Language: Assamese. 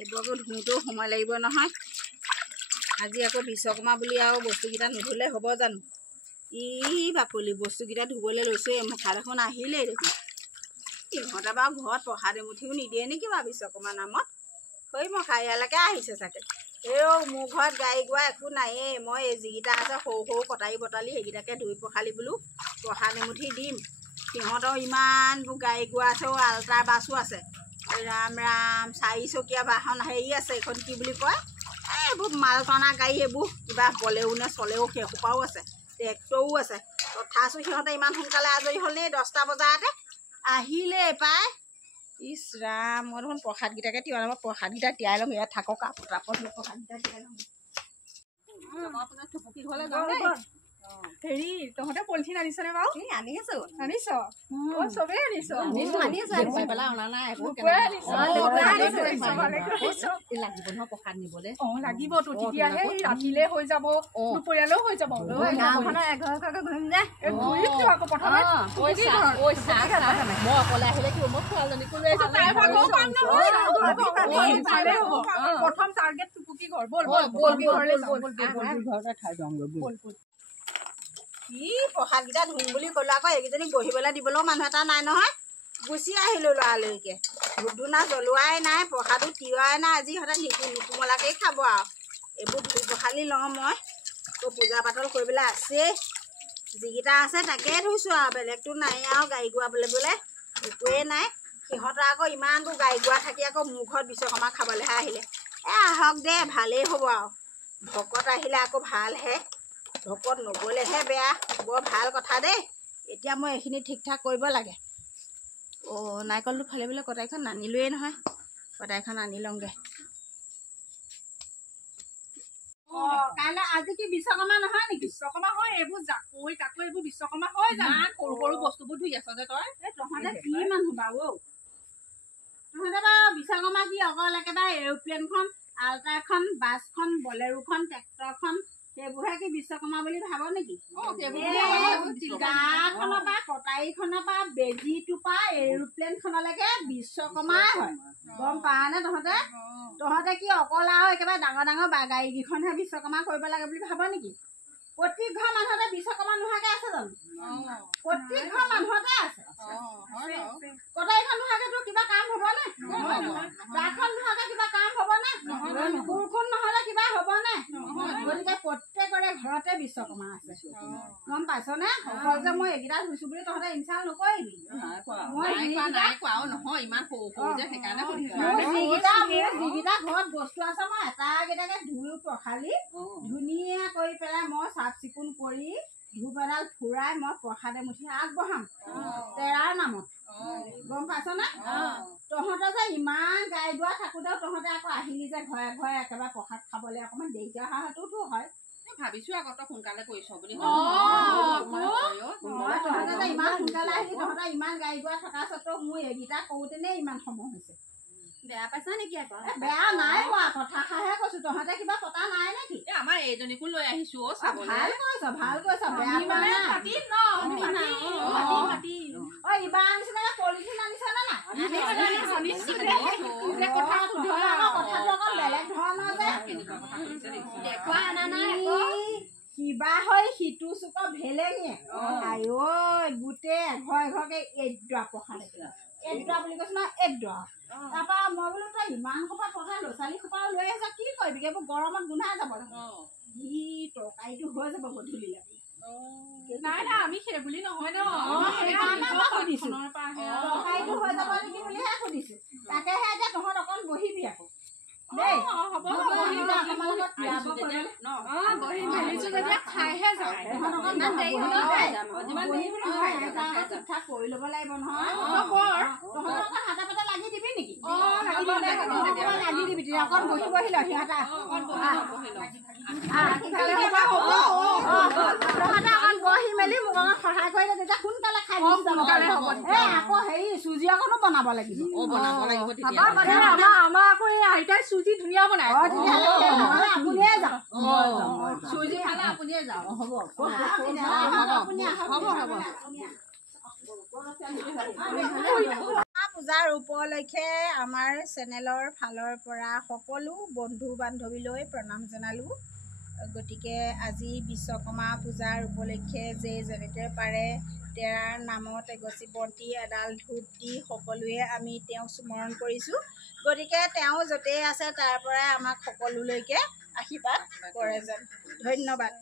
এইবোৰ আকৌ ধুওঁতেও সময় লাগিব নহয়। আজি আকৌ বিশ্বকৰ্মা বুলি আৰু বস্তুকেইটা নুধুলে হ'ব জানো? ই বাকলি বস্তুকেইটা ধুবলৈ লৈছোঁ। মুখা দেখোন আহিলেই দেখোন। সিহঁতে বাৰু ঘৰত প্ৰসাদ এমুঠিও নিদিয়ে নেকি বাৰু বিশ্বকৰ্মা নামত? হৈ মুখা ইয়ালৈকে আহিছে চাগে। মোৰ ঘৰত গাই গোৱা একো নায়েই। মই এই যিকেইটা আছে সৰু সৰু কটাৰী বটালি সেইকেইটাকে ধুই পখালি বোলো প্ৰসাদ এমুঠি দিম। সিহঁতৰ ইমানবোৰ গাই গোৱা আছে, আল্টাৰ বাছো আছে। ৰাম ৰাম, 4চকীয়া বাহন হেৰি আছে, এইখন কি বুলি কয়, এইবোৰ মাল টনা গাড়ী, এইবোৰ কিবা বলেও নে চলেও সেইসোপাও আছে, ট্ৰেক্টৰো আছে। তথাচো সিহঁতে ইমান সোনকালে আজৰি হ'ল নে? 10টা বজাতে আহিলেই পাই। ইছ ৰাম, মই দেখোন প্ৰসাদকেইটাকে তিয়াই ল'ম। প্ৰসাদকেইটা তিয়াই ল'ম, ইয়াত থাকক পটাপট প্ৰসাদকেইটা তিয়াই ল'ম। আপোনাৰ থুপুকি ঘৰলৈ যাওঁ দেই। হেৰি, তহঁতে পলিথিন আনিছনে বাৰু? আনিছো। আনিছ? চবেই আনিছ? লাগিব প্ৰসাদ নিবলৈ। লাগিবতো, তেতিয়াহে ৰাতিলে হৈ যাব, দুপৰীয়ালেও হৈ যাব। আকৌ প্ৰথমে মই অকলে আহিলে কি মই ছোৱালীজনীকো লৈ প্ৰথম টাৰ্গেট টুপুকি ঘৰ। বল কি প্ৰসাদকেইটা ধুম বুলি ক'লো, আকৌ এইকেইজনীক বহিবলৈ দিবলৈও মানুহ এটা নাই নহয়। গুচি আহিলোঁ লৰালৰিকে। ধূপ-ধূনা জ্বলোৱাই নাই, প্ৰসাদো তিওৱাই নাই। আজি সিহঁতে নুকুমলাকেই খাব আৰু। এইবোৰ ধুই পখালি লওঁ মই। আকৌ পূজা পাতল কৰিবলৈ আছেই। যিকেইটা আছে তাকেই ধুইছোঁ আৰু, বেলেগটো নাই আৰু। গাড়ী গোৱাবলৈ বোলে একোৱেই নাই। সিহঁতৰ আকৌ ইমানবোৰ গাড়ী গোৱা থাকি আকৌ মোৰ ঘৰত বিশ্বকৰ্মা খাবলৈহে আহিলে। আহক দে, ভালেই হ'ব আৰু। ভকত আহিলে আকৌ ভালহে, ভকত নগ'লেহে বেয়া। বৰ ভাল কথা দেই। এতিয়া মই এইখিনি ঠিক ঠাক কৰিব লাগে। নাৰিকলটো ফালিবলৈ কটাৰীখন নানিলোৱেই নহয়। কটাৰীখন আনি লওঁগৈ। কাইলৈ আজি কি বিশ্বকৰ্মা নহয় নেকি? বিশ্বকৰ্মা হয়। এইবোৰ জাকৈ কাকৈ এইবোৰ বিশ্বকৰ্মা হয় জানো? সৰু সৰু বস্তুবোৰ ধুই আছ যে তই। তহঁতে কি মানুহ বাৰু? তহঁতে বাৰু বিশ্বকৰ্মা কি অকল একেবাৰে এৰোপ্লেনখন, আল্টাৰখন, বাছখন, বলেৰোখন, ট্ৰেক্টৰখন সেইবোৰহে কি বিশ্বকৰ্মা বুলি ভাব নেকি? গাখনৰ পৰা, কটাৰীখনৰ পৰা, বেজীটোৰ পৰা এৰোপ্লেনখনলৈকে বিশ্বকৰ্মাই হয়। গম পাৱনে তহঁতে? তহঁতে কি অকল আৰু একেবাৰে ডাঙৰ ডাঙৰ গাড়ীকেইখনহে বিশ্বকৰ্মা কৰিব লাগে বুলি ভাব নেকি? প্ৰত্যেক ঘৰ মানুহতে বিশ্বকৰ্মা নোহোৱাকৈ আছে জানো? প্ৰত্যেক ঘৰ মানুহতে আছে। কটাৰীখন নোহোৱাকৈ তোৰ কিবা কাম হ'বনে? গাখন নোহোৱাকৈ কিবা কাম হ'বনে? কোৰখন নহ'লে কিবা হ'বনে? গতিকে প্ৰত্যেকৰে ঘৰতে বিশ্বকৰ্মা আছে। গম পাইছনে? অকল যে মই এইকেইটা ধুইছো বুলি তহঁতে ইনচাল নকৰিবি। যিকেইটা ঘৰত বস্তু আছে মই এটাকেইটাকে ধুই পখালি ধুনীয়া কৰি পেলাই মই চাফ চিকুণ কৰি ধূপ এডাল ফুৰাই মই প্ৰসাদ এমুঠি আগবঢ়াম তেৰাৰ নামত। গম পাইছনে? তহঁতে যে ইমান গাই গোৱা থাকোতেও তহঁতে আকৌ আহিলি যে ঘৰে ঘৰে একেবাৰে প্ৰসাদ খাবলৈ অকণমান দেৰিকৈ অহা সেইটোতো হয়। ভাবিছো আকৌ তই সোনকালে কৰিছ বুলি। তহঁতে যে ইমান সোনকালে আহিলি, তহঁতে ইমান গাড়ী গোৱা থকা স্বত্বেও মোৰ এইকেইটা কৰোঁতেনে ইমান সময় হৈছে। বেয়া পাইছা নেকি আকৌ? বেয়া নাই কোৱা, কথাষাৰহে কৈছো। তহঁতে কিবা পতা নাই নেকি? আমাৰ এইজনীকো লৈ আহিছো। ভাল কৈছ, ভাল কৈছ। বেয়া পোৱা নাই। ইবাৰ নিচিনাকে পলিথিন আনিছে নে নাই? কথাটো অকণ বেলেগ ধৰণৰ যে। কিবা হয় সিটো চুকৰ ভেলেঙে আই গোটেই এঘৰ এঘৰকে এডৰা প্ৰসাদ এডৰা বুলি কৈছো ন, এডৰা। তাৰপৰা মই বোলো তই ইমান সোপা প্ৰসাদ ল'ৰা ছোৱালী সোপাও লৈ আহিছ, কি কৰিবি? এইবোৰ গৰমত গোন্ধাই যাব। তৰকাৰীটো হৈ যাব গধূলি লাগে। নাই নাই, আমি সেই বুলি নহয় ন। সুধিছো তৰকাৰীটো হৈ যাব নেকি বুলিহে সুধিছো। তাকেহে এতিয়া তহঁত অকণ বহিবি আকৌ দেই। খাইহে যাওঁ। ঠিক ঠাক কৰি ল'ব লাগিব নহয়। তহঁতৰ অকণ হাতে পাতে লাগি দিবি নেকি? লাগি দিবি তেতিয়া অকণ বহি বহি ল। সিহঁতে অকণ বহি মেলি মোক অকণ সহায় কৰিলে তেতিয়া সোনকালে খাই আকৌ হেৰি চুজি অকণো বনাব লাগিব। আমাৰ আকৌ এই আইতাই চুজি ধুনীয়া বনাই। আপুনিয়ে যাওক, চুজি খালে আপুনিয়ে যাওক। হ'ব পূজাৰ উপলক্ষে আমাৰ চেনেলৰ ফালৰ পৰা সকলো বন্ধু বান্ধৱীলৈ প্ৰণাম জনালোঁ। গতিকে আজি বিশ্বকৰ্মা পূজাৰ উপলক্ষে যে যেনেকৈ পাৰে তেওঁৰ নামত এগছি বন্তি এডাল ধূপ দি সকলোৱে আমি তেওঁক স্মৰণ কৰিছোঁ। গতিকে তেওঁ য'তেই আছে তাৰ পৰাই আমাক সকলোলৈকে আশীৰ্বাদ কৰে যেন। ধন্যবাদ।